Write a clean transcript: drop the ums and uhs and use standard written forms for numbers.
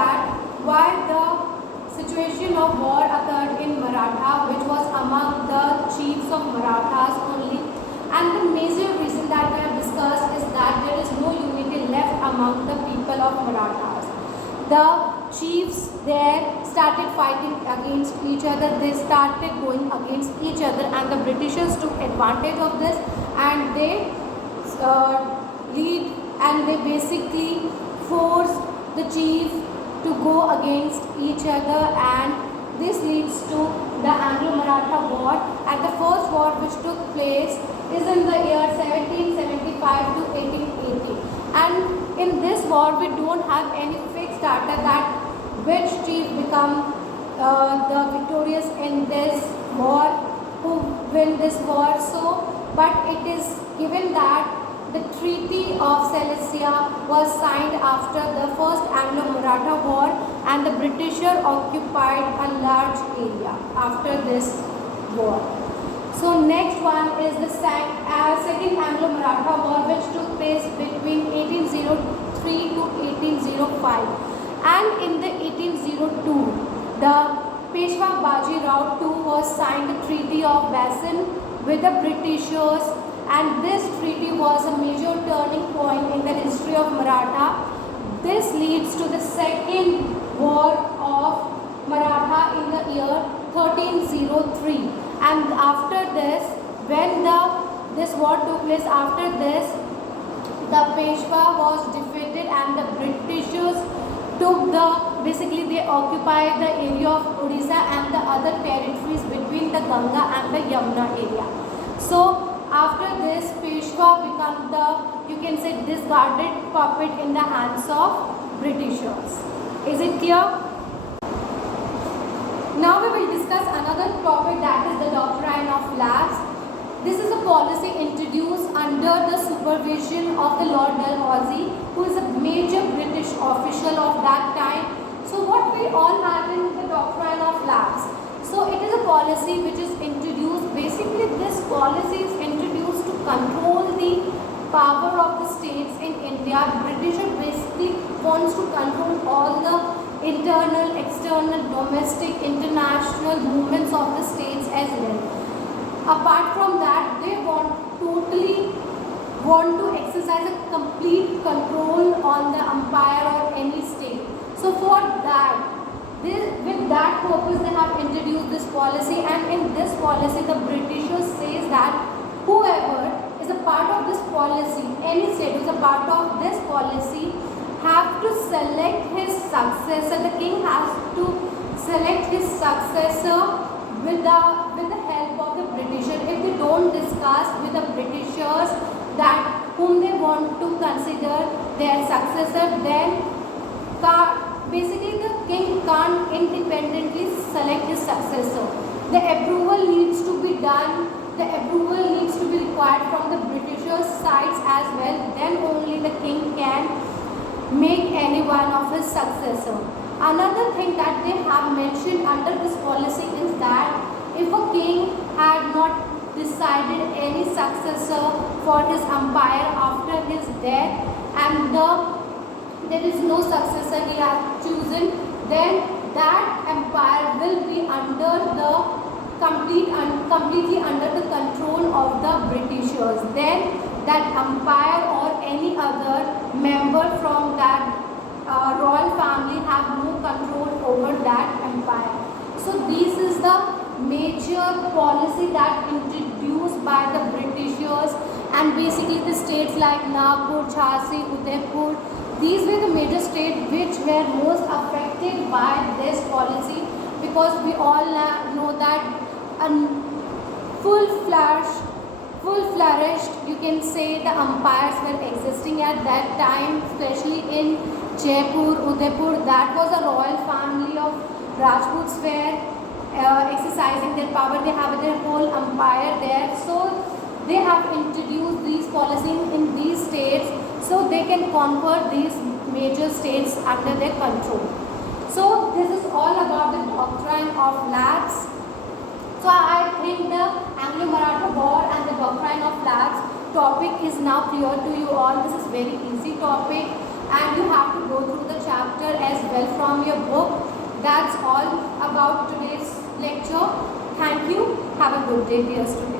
that why the situation of war occurred in Maratha, which was among the chiefs of Marathas only. And the major reason that we have discussed is that there is no unity left among the people of Marathas. The chiefs there started fighting against each other, they started going against each other, and the Britishers took advantage of this, and they lead and they basically force the chief to go against each other, and this leads to the Anglo-Maratha War. And the first war which took place is in the year 1775 to 1880. And in this war we don't have any fixed data that which chief become the victorious in this war, who win this war. So, but it is given that the Treaty of Silesia was signed after the first Anglo-Maratha War, and the Britishers occupied a large area after this war. So next one is the second Anglo-Maratha War, which took place between 1803 to 1805. And in the 1802, the Peshwa Baji Rao II was signed the Treaty of Bassein with the Britishers, and this treaty was a major turning point in the history of Maratha. This leads to the second war of Maratha in the year 1303. And after this, when this war took place, after this, the Peshwa was defeated, and the Britishers took basically they occupied the area of Odisha and the other territories between the Ganga and the Yamuna area. So after this, Peshwa became the, you can say, discarded puppet in the hands of Britishers. Is it clear? Now we will discuss another topic, that is the doctrine of lapse. This is a policy introduced under the supervision of the Lord Dalhousie, who is a major British official of that time. So what we all have in the doctrine of lapse. So it is a policy which is introduced, basically this policy is introduced to control the power of the states in India. British basically wants to control all the internal, external, domestic, international movements of the states as well. Apart from that, they totally want to exercise a complete control on the empire or any state. So for that, with that purpose, they have introduced this policy, and in this policy, the Britishers says that whoever is a part of this policy, any state who is a part of this policy, have to select his successor. The king has to select his successor with the help of the Britishers. If they don't discuss with the Britishers that whom they want to consider their successor, then basically the king can't independently select his successor. The approval needs to be done, the approval needs to be required from the Britishers' sides as well. Then only the king can make any one of his successor. Another thing that they have mentioned under this policy is that if a king had not decided any successor for his empire after his death, and there is no successor he has chosen, then that empire will be under the completely under the control of the Britishers. Then that empire or any other member from that royal family have no control over that empire. So this is the major policy that introduced by the Britishers, and basically the states like Nagpur, Jhansi, Udaipur, these were the major states which were most affected by this policy, because we all know that a full-fledged, you can say, the empires were existing at that time, especially in Jaipur, Udaipur. That was a royal family of Rajputs were exercising their power. They have their whole empire there. So they have introduced these policies in these states so they can conquer these major states under their control. So this is all about the doctrine of lapse. So I think the Anglo-Maratha War and the doctrine of lapse topic is now clear to you all. This is very easy topic, and you have to go through the chapter chapter as well from your book. That's all about today's lecture. Thank you. Have a good day, dear students.